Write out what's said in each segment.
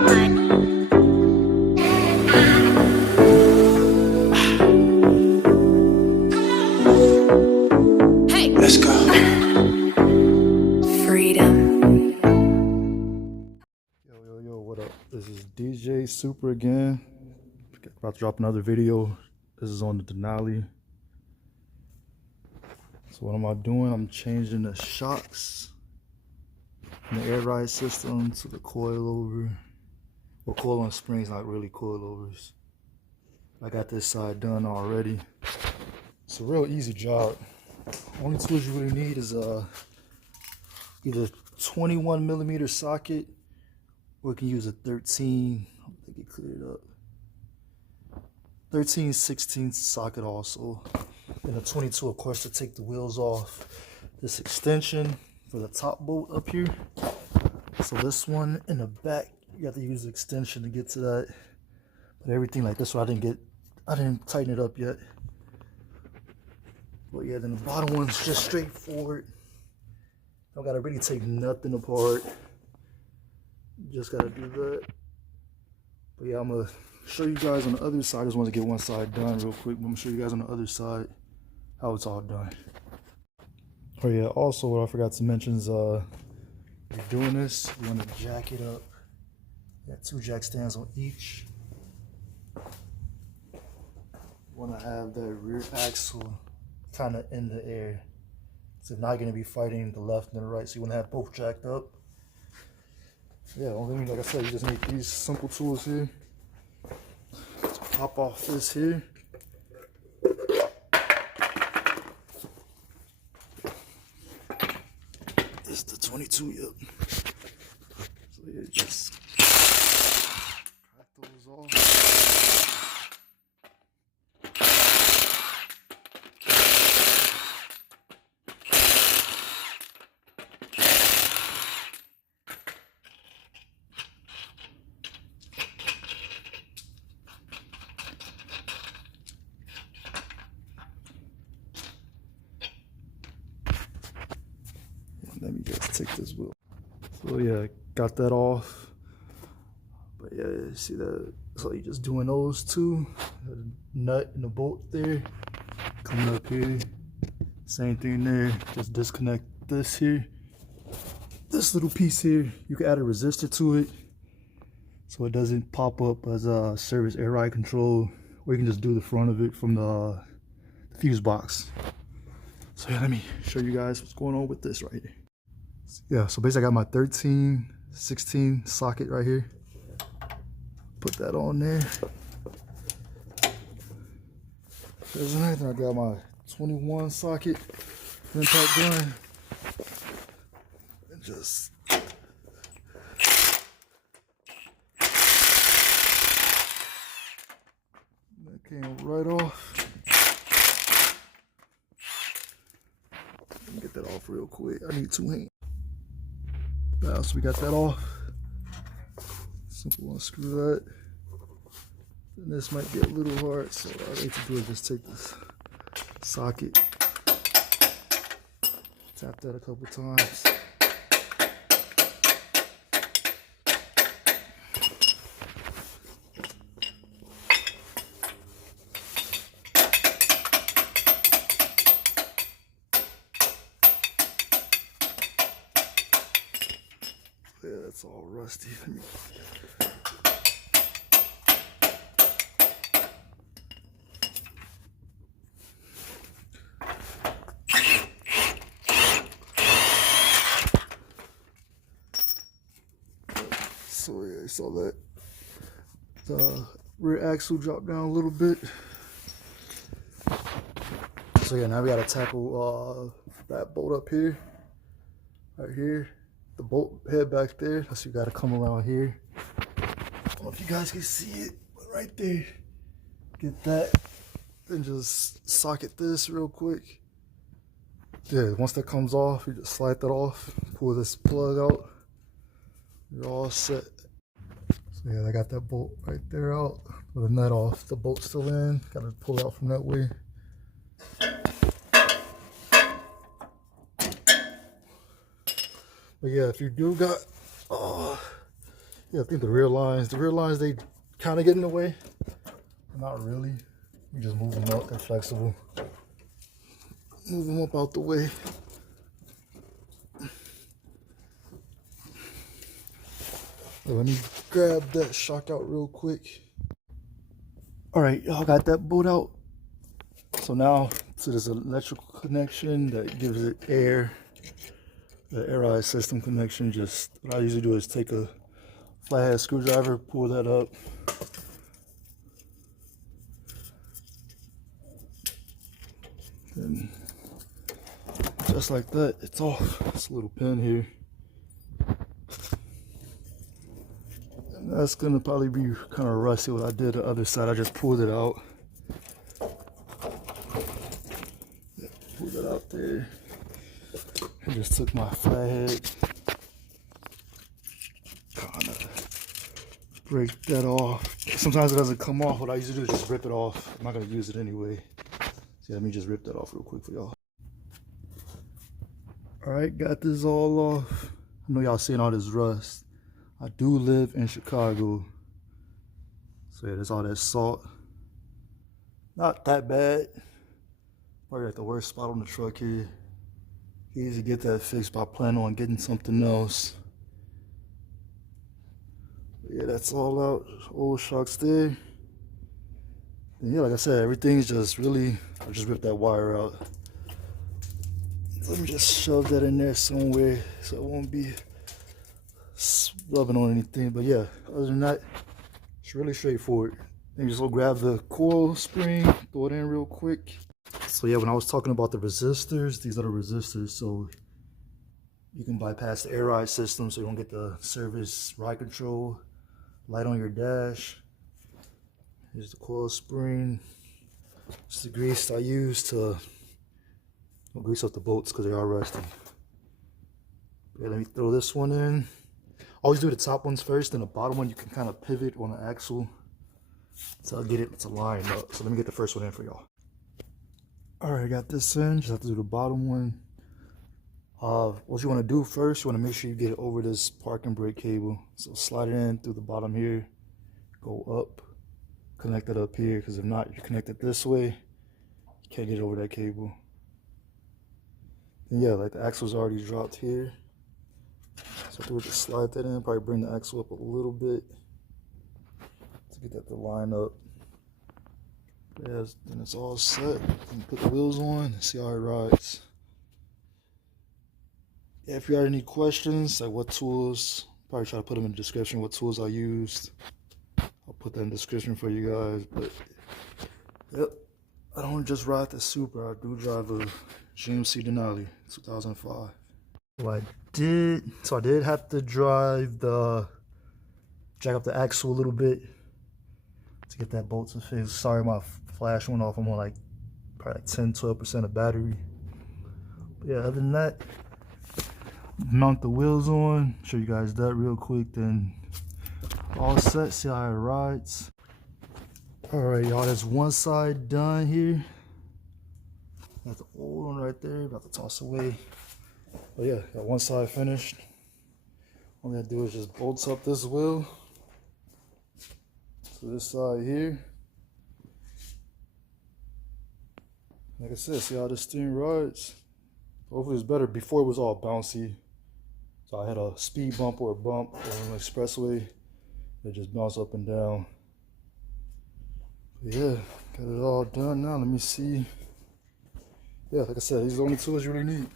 Let's go. Freedom. Yo, what up? This is DJ Super again. About to drop another video. This is on the Denali. So what am I doing? I'm changing the shocks from the air ride system to the coilover. Well, coil springs, not really coilovers. I got this side done already. It's a real easy job. Only tools you really need is either 21mm socket, or you can use a 13. I'll make it cleared up. 13/16 socket also, and a 22, of course, to take the wheels off. This extension for the top bolt up here. So this one in the back, you have to use the extension to get to that. But everything like this one, I didn't tighten it up yet. But yeah, then the bottom one's just straightforward. Don't gotta really take nothing apart. Just gotta do that. But yeah, I'm gonna show you guys on the other side. I just want to get one side done real quick. But I'm gonna show you guys on the other side how it's all done. Oh yeah, also what I forgot to mention is if you're doing this, you want to jack it up. You got 2 jack stands on each. You want to have that rear axle kind of in the air. So you're not going to be fighting the left and the right. So you want to have both jacked up. Yeah, only like I said, you just need these simple tools here. Let's pop off this here. This is the 22, yep. So yeah, just crack those off. Let me just take this wheel. So yeah, got that off. But yeah, see that? So you're just doing those two. The nut and the bolt there. Coming up here. Same thing there. Just disconnect this here. This little piece here, you can add a resistor to it, so it doesn't pop up as a service air ride control. Or you can just do the front of it from the fuse box. So yeah, let me show you guys what's going on with this right here. Yeah, so basically I got my 13/16 socket right here. Put that on there. There's another. I got my 21 socket impact gun. And just that came right off. Let me get that off real quick. I need 2 hands. Now, so we got that off. Simple unscrew that. And this might be a little hard, so all I need to do is just take this socket, tap that a couple times. Yeah, that's all rusty. So yeah, you saw that. The rear axle dropped down a little bit. So yeah, now we gotta tackle that bolt up here, right here. The bolt head back there. So you gotta come around here. I don't know if you guys can see it, but right there. Get that, and just socket this real quick. Yeah, once that comes off, you just slide that off, pull this plug out. You're all set. So yeah, I got that bolt right there out with the nut off. The bolt's still in. Gotta pull it out from that way. But yeah, if you do got Yeah, I think the rear lines, they kind of get in the way. Not really. You just move them up, they're flexible. Move them up out the way. Let me grab that shock out real quick. All right, y'all got that bolt out. So now to this electrical connection that gives it air, the air ride system connection. Just what I usually do is take a flathead screwdriver, pull that up. And just like that, it's off. It's a little pin here. And that's gonna probably be kind of rusty. What I did the other side, I just pulled it out. Pulled it out there. I just took my flathead, kind of break that off. Sometimes it doesn't come off. What I usually do is just rip it off. I'm not gonna use it anyway. So let me just rip that off real quick for y'all. All right, got this all off. I know y'all seeing all this rust. I do live in Chicago. So yeah, there's all that salt. Not that bad. Probably like the worst spot on the truck here. Easy to get that fixed by planning on getting something else. But yeah, that's all out. Old shocks there. And yeah, like I said, everything's just really, I just ripped that wire out. Let me just shove that in there somewhere so it won't be rubbing on anything. But yeah, other than that, it's really straightforward. Then you just go grab the coil spring, throw it in real quick. So yeah, when I was talking about the resistors, these are the resistors. So you can bypass the air ride system so you don't get the service ride control light on your dash. Here's the coil spring. It's the grease I use to grease up the bolts because they are rusty. Okay, let me throw this one in. Always do the top ones first, then the bottom one you can kind of pivot on the axle to get it to line up. So let me get the first one in for y'all. All right, I got this in. Just have to do the bottom one. What you want to do first, you want to make sure you get it over this parking brake cable. So slide it in through the bottom here, go up, connect it up here, because if not, you connect it this way, you can't get it over that cable. And yeah, like the axle's already dropped here. So do it to slide that in, probably bring the axle up a little bit to get that to line up. Yeah, then it's all set. You put the wheels on and see how it rides. Yeah, if you got any questions, like what tools, probably try to put them in the description, what tools I used. I'll put that in the description for you guys. But yep, I don't just ride the Supra, I do drive a GMC Denali 2005. So I did have to drive jack up the axle a little bit to get that bolt to fix. Sorry, my flash went off. I'm on like probably like 10-12% of battery. But yeah, other than that, mount the wheels on, show you guys that real quick, then all set, see how it rides. All right, y'all, that's one side done here. Got the old one right there, about to toss away. But yeah, got one side finished. All I gotta do is just bolt up this wheel to this side here. Like I said, see how this thing rides. Hopefully it's better. Before it was all bouncy. So I had a speed bump or a bump on an expressway. It just bounced up and down. But yeah, got it all done now. Let me see. Yeah, like I said, these are the only tools you really need.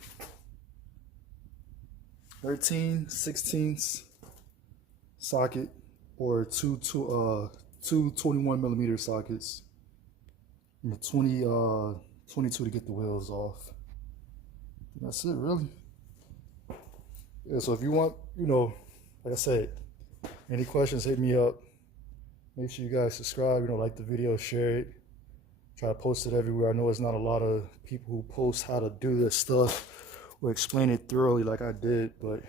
13/16 socket or two 21mm sockets. And a 22 to get the wheels off. And that's it, really. Yeah, so if you want, like I said, any questions, hit me up. Make sure you guys subscribe, like the video, share it. Try to post it everywhere. I know it's not a lot of people who post how to do this stuff or explain it thoroughly like I did, but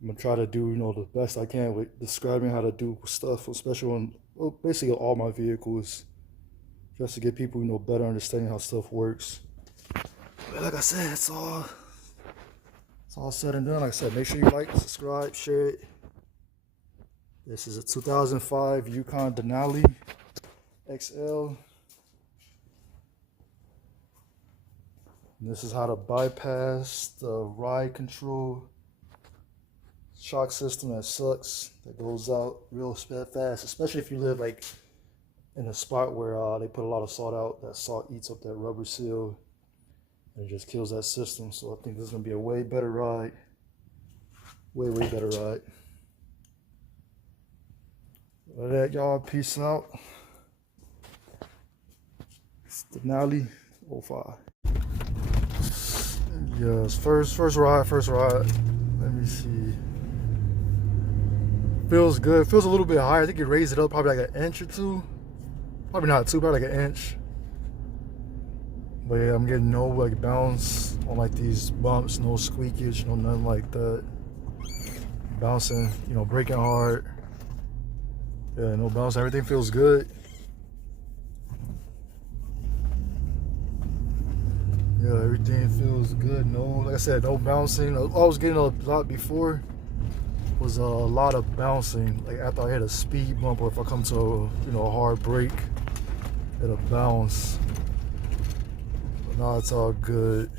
I'm gonna try to do, the best I can with describing how to do stuff, especially on basically all my vehicles, just to get people, better understanding how stuff works. But like I said, it's all said and done. Like I said, make sure you like, subscribe, share it. This is a 2005 Yukon Denali XL. And this is how to bypass the ride control shock system that sucks, that goes out real fast, especially if you live like in a spot where they put a lot of salt out. That salt eats up that rubber seal and it just kills that system. So I think this is gonna be a way better ride. Way better ride. With that, y'all, peace out. It's Denali 05. Yes, first ride. Let me see. Feels good. Feels a little bit higher. I think you raised it up probably like an inch or two. Probably not two, probably like an inch. But yeah, I'm getting no like bounce on like these bumps, no squeakage, no nothing like that. Bouncing, you know, braking hard. Yeah, no bounce. Everything feels good. Yeah, everything feels good. No, like I said, no bouncing. I was getting a lot before. Was a lot of bouncing. Like after I hit a speed bump, or if I come to a hard break, it'll bounce. But now it's all good.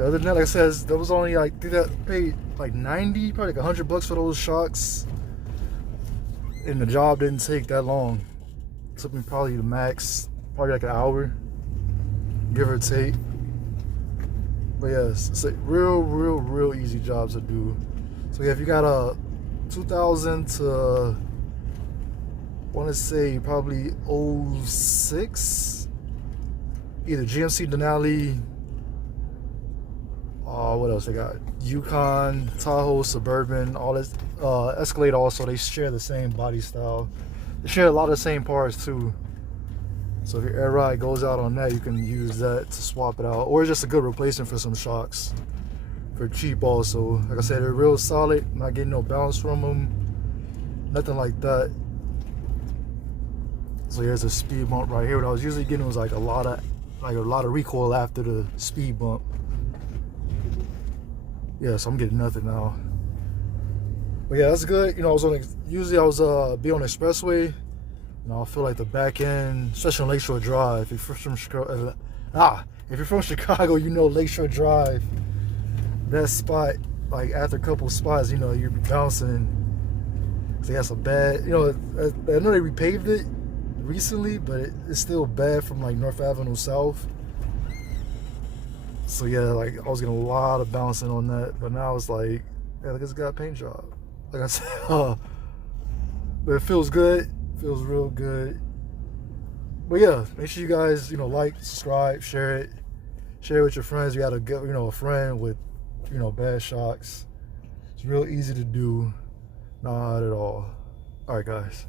Other than that, like I said, that was only like, I think that paid like 90, probably like $100 for those shocks. And the job didn't take that long. It took me probably the max, probably like an hour, give or take. But yeah, it's a real easy job to do. So yeah, if you got a 2000 to, I want to say probably 06, either GMC Denali, what else they got? Yukon, Tahoe, Suburban, all this. Escalade also, they share the same body style. They share a lot of the same parts too. So if your air ride goes out on that, you can use that to swap it out. Or it's just a good replacement for some shocks. For cheap also. Like I said, they're real solid. Not getting no bounce from them. Nothing like that. So here's a speed bump right here. What I was usually getting was like a lot of recoil after the speed bump. Yeah, so I'm getting nothing now. But yeah, that's good. You know, usually I was be on the expressway. You know, I feel like the back end, especially on Lakeshore Drive. If you're from Chicago, you know Lakeshore Drive. That spot, like after a couple of spots, you know, you're bouncing. So that's a bad. You know, I know they repaved it recently, but it's still bad from like North Avenue South. So yeah, like I was getting a lot of bouncing on that, but now it's like, yeah, look, it's got a paint job. Like I said, but it feels good, feels real good. But yeah, make sure you guys, like, subscribe, share it with your friends. You got a friend with, bad shocks. It's real easy to do, not at all. All right, guys.